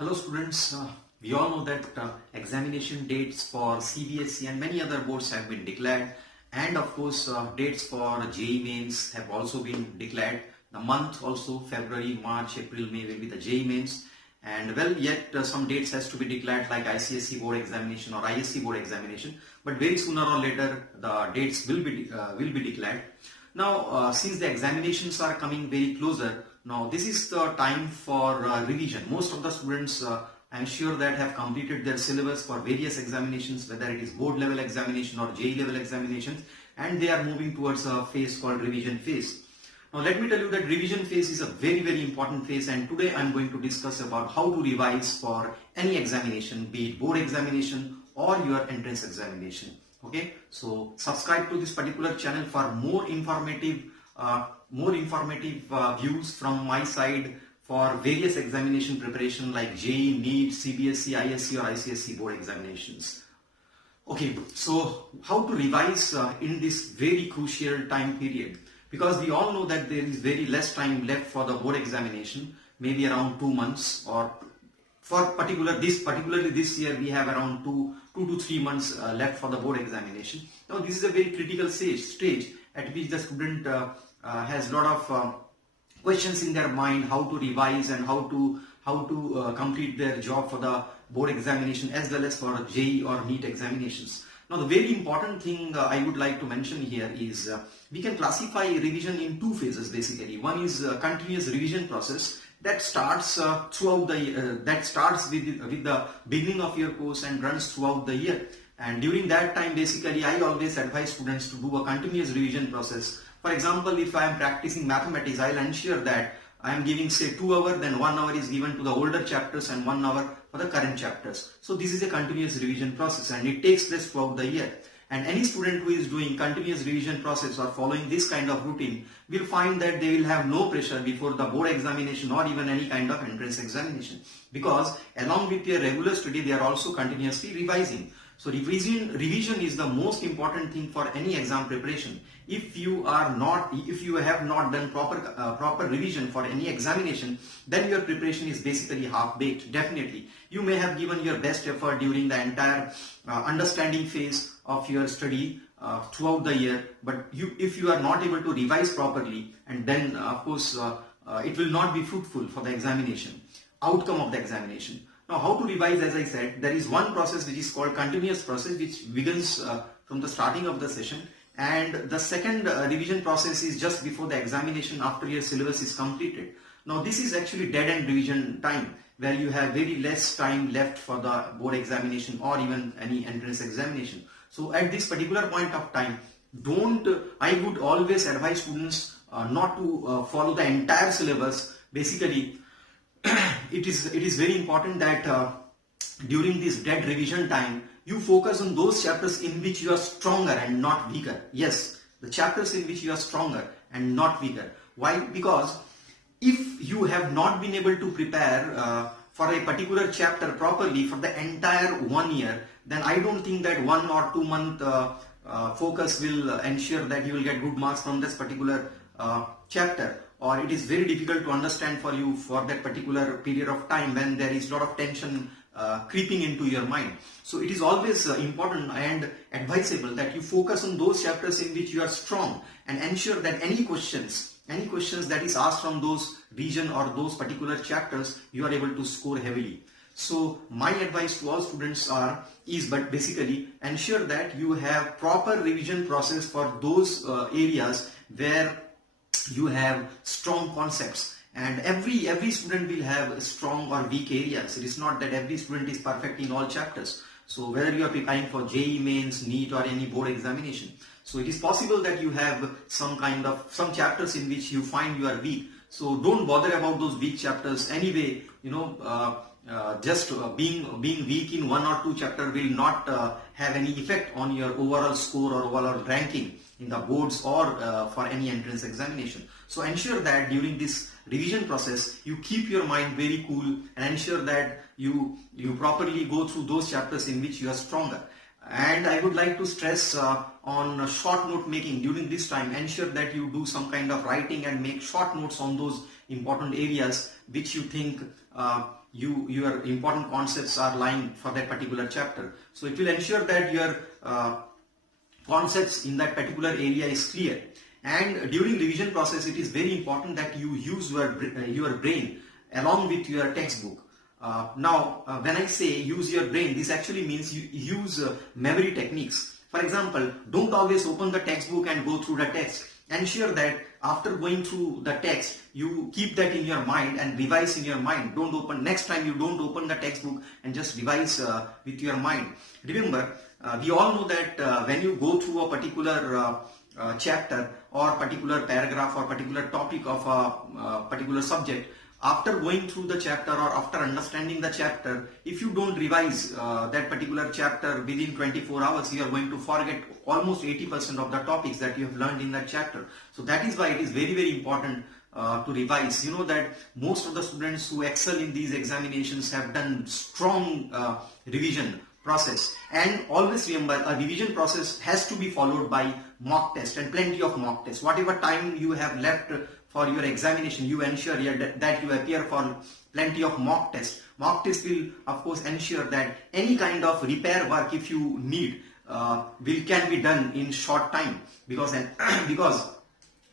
Hello students, we all know that examination dates for CBSE and many other boards have been declared, and of course dates for JEE mains have also been declared. The month also, February, March, April, May will be the JEE mains, and well, yet some dates has to be declared like ICSE board examination or ISC board examination, but very sooner or later the dates will be declared. Now since the examinations are coming very closer, now this is the time for revision. Most of the students I am sure that have completed their syllabus for various examinations, whether it is board level examination or JEE level examinations, and they are moving towards a phase called revision phase. Now let me tell you that revision phase is a very important phase, and today I am going to discuss about how to revise for any examination, be it board examination or your entrance examination. Okay, so subscribe to this particular channel for more informative views from my side for various examination preparation like JEE, NEET, CBSE, ISC or ICSE board examinations. Okay, so how to revise in this very crucial time period, because we all know that there is very less time left for the board examination, maybe around 2 months, or for particularly this year we have around 2 to 3 months left for the board examination. Now this is a very critical stage at which the student has a lot of questions in their mind, how to revise and how to complete their job for the board examination as well as for JEE or NEET examinations. Now the very important thing I would like to mention here is we can classify revision in 2 phases basically. One is continuous revision process that starts throughout the that starts with the beginning of your course and runs throughout the year. And during that time, basically, I always advise students to do a continuous revision process. For example, if I am practicing mathematics, I'll ensure that I am giving say 2 hours, then 1 hour is given to the older chapters and 1 hour for the current chapters. So this is a continuous revision process and it takes place throughout the year. And any student who is doing continuous revision process or following this kind of routine will find that they will have no pressure before the board examination or even any kind of entrance examination, because along with their regular study they are also continuously revising. So revision is the most important thing for any exam preparation. If you have not done proper revision for any examination, then your preparation is basically half-baked. Definitely, you may have given your best effort during the entire understanding phase of your study throughout the year, but if you are not able to revise properly, and then of course it will not be fruitful for the examination, outcome of the examination. Now how to revise, as I said, there is one process which is called continuous process, which begins from the starting of the session, and the second revision process is just before the examination after your syllabus is completed. Now this is actually dead end revision time, where you have very less time left for the board examination or even any entrance examination. So at this particular point of time, I would always advise students not to follow the entire syllabus. Basically, it is very important that during this dead revision time, you focus on those chapters in which you are stronger and not weaker. Yes, the chapters in which you are stronger and not weaker. Why? Because if you have not been able to prepare for a particular chapter properly for the entire 1 year, then I don't think that 1 or 2 month focus will ensure that you will get good marks from this particular chapter, or it is very difficult to understand for you for that particular period of time when there is a lot of tension creeping into your mind. So it is always important and advisable that you focus on those chapters in which you are strong and ensure that any questions that is asked from those region or those particular chapters, you are able to score heavily. So my advice to all students is basically ensure that you have proper revision process for those areas where you have strong concepts. And every student will have strong or weak areas. It is not that every student is perfect in all chapters. So whether you are preparing for JEE mains, NEET or any board examination, so it is possible that you have some chapters in which you find you are weak. So don't bother about those weak chapters anyway. Just being weak in 1 or 2 chapter will not have any effect on your overall score or overall ranking in the boards or for any entrance examination. So ensure that during this revision process you keep your mind very cool and ensure that you properly go through those chapters in which you are stronger. And I would like to stress on short note making during this time. Ensure that you do some kind of writing and make short notes on those important areas, which you think your important concepts are lying for that particular chapter. So it will ensure that your concepts in that particular area is clear. And during revision process, it is very important that you use your brain along with your textbook. When I say use your brain, this actually means you use memory techniques. For example, don't always open the textbook and go through the text. Ensure that after going through the text, you keep that in your mind and revise in your mind. Next time you don't open the textbook and just revise with your mind. Remember, we all know that when you go through a particular chapter or particular paragraph or particular topic of a particular subject, after going through the chapter or after understanding the chapter, if you don't revise that particular chapter within 24 hours, you are going to forget almost 80% of the topics that you have learned in that chapter. So that is why it is very, very important to revise. You know that most of the students who excel in these examinations have done strong revision process. And always remember, a revision process has to be followed by mock test and plenty of mock tests. Whatever time you have left for your examination, you ensure that you appear for plenty of mock tests. Mock test will of course ensure that any kind of repair work, if you need, can be done in short time, because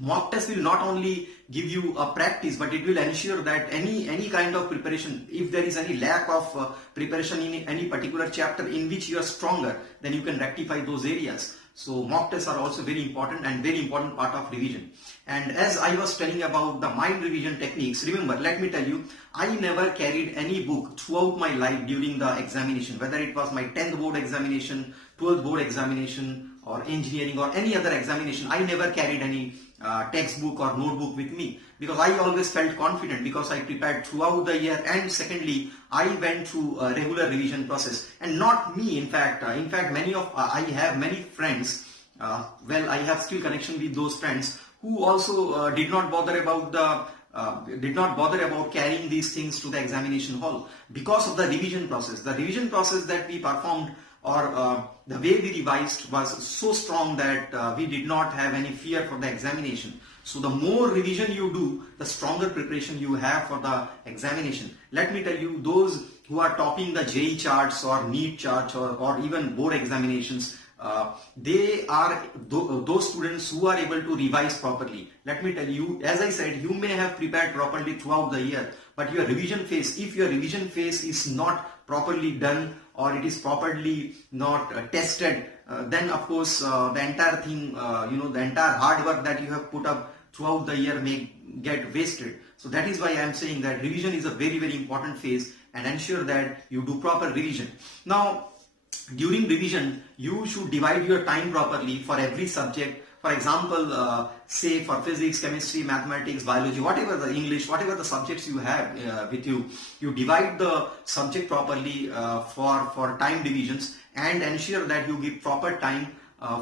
mock test will not only give you a practice, but it will ensure that any kind of preparation, if there is any lack of preparation in any particular chapter in which you are stronger, then you can rectify those areas. So mock tests are also very important and very important part of revision. And as I was telling about the mind revision techniques, remember, let me tell you, I never carried any book throughout my life during the examination, whether it was my 10th board examination, 12th board examination, or engineering or any other examination. I never carried any textbook or notebook with me, because I always felt confident because I prepared throughout the year, and secondly, I went through a regular revision process. And not me, in fact, I have many friends, I have still connection with those friends who also did not bother about carrying these things to the examination hall because of the revision process. The revision process that we performed, or the way we revised, was so strong that we did not have any fear for the examination. So the more revision you do, the stronger preparation you have for the examination. Let me tell you, those who are topping the JEE charts or NEET charts or even board examinations, they are those students who are able to revise properly. Let me tell you, as I said, you may have prepared properly throughout the year, but your revision phase, if your revision phase is not properly done or it is properly not tested, then of course the entire thing, the entire hard work that you have put up throughout the year may get wasted. So that is why I am saying that revision is a very, very important phase, and ensure that you do proper revision. Now, during revision, you should divide your time properly for every subject. For example, say for physics, chemistry, mathematics, biology, whatever the English, whatever the subjects you have with you, you divide the subject properly for time divisions, and ensure that you give proper time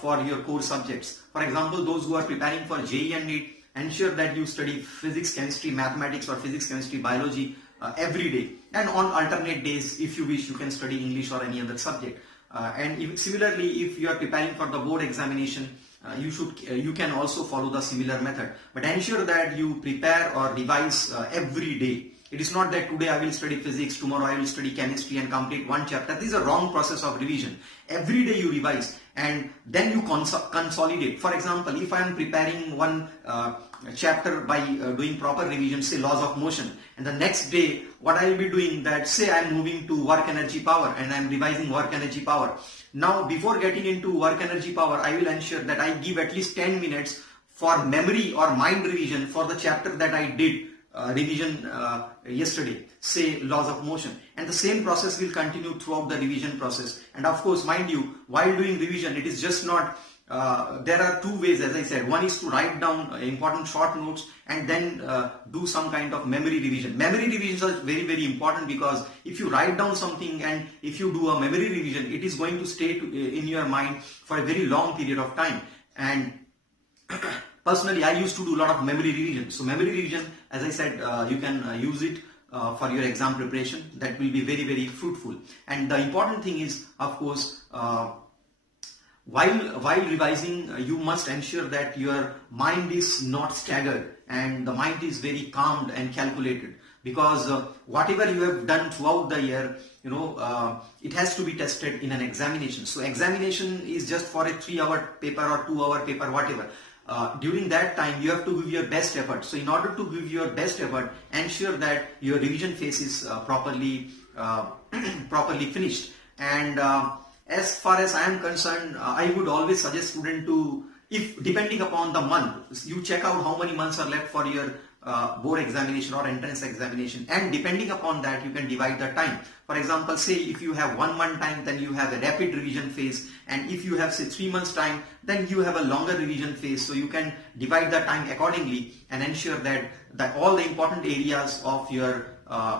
for your core subjects. For example, those who are preparing for JEE and NEET, ensure that you study physics, chemistry, mathematics, or physics, chemistry, biology every day. And on alternate days, if you wish, you can study English or any other subject. Similarly, if you are preparing for the board examination, you can also follow the similar method. But ensure that you prepare or revise every day. It is not that today I will study physics, tomorrow I will study chemistry and complete one chapter. This is a wrong process of revision. Every day you revise and then you consolidate. For example, if I am preparing one chapter by doing proper revision, say laws of motion, and the next day what I will be doing, that say I am moving to work energy power and I am revising work energy power. Now before getting into work energy power, I will ensure that I give at least 10 minutes for memory or mind revision for the chapter that I did revision yesterday, say laws of motion. And the same process will continue throughout the revision process. And of course, mind you, while doing revision, it is just not, there are two ways, as I said. One is to write down important short notes and then do some kind of memory revision. Memory revisions are very, very important, because if you write down something and if you do a memory revision, it is going to stay in your mind for a very long period of time. And personally, I used to do a lot of memory revision. So memory revision, as I said, you can use it for your exam preparation. That will be very, very fruitful. And the important thing is, of course, while revising, you must ensure that your mind is not staggered and the mind is very calmed and calculated. because whatever you have done throughout the year, it has to be tested in an examination. So examination is just for a 3-hour paper or 2-hour paper, whatever. During that time you have to give your best effort. So in order to give your best effort, ensure that your revision phase is properly finished. And as far as I am concerned, I would always suggest student to, if depending upon the month, you check out how many months are left for your board examination or entrance examination, and depending upon that you can divide the time. For example, say if you have 1 month time, then you have a rapid revision phase, and if you have say 3 months time, then you have a longer revision phase. So you can divide the time accordingly and ensure that all the important areas of your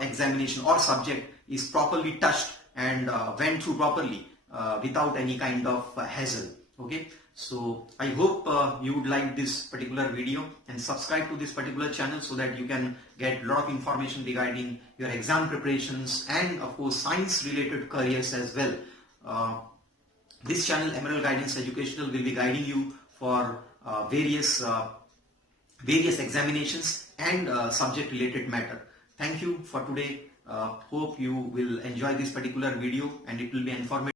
examination or subject is properly touched and went through properly without any kind of hassle. Okay, so I hope you would like this particular video and subscribe to this particular channel so that you can get a lot of information regarding your exam preparations and of course science related careers as well. This channel, Emerald Guidance Educational, will be guiding you for various examinations and subject related matter. Thank you for today. Hope you will enjoy this particular video and it will be informative.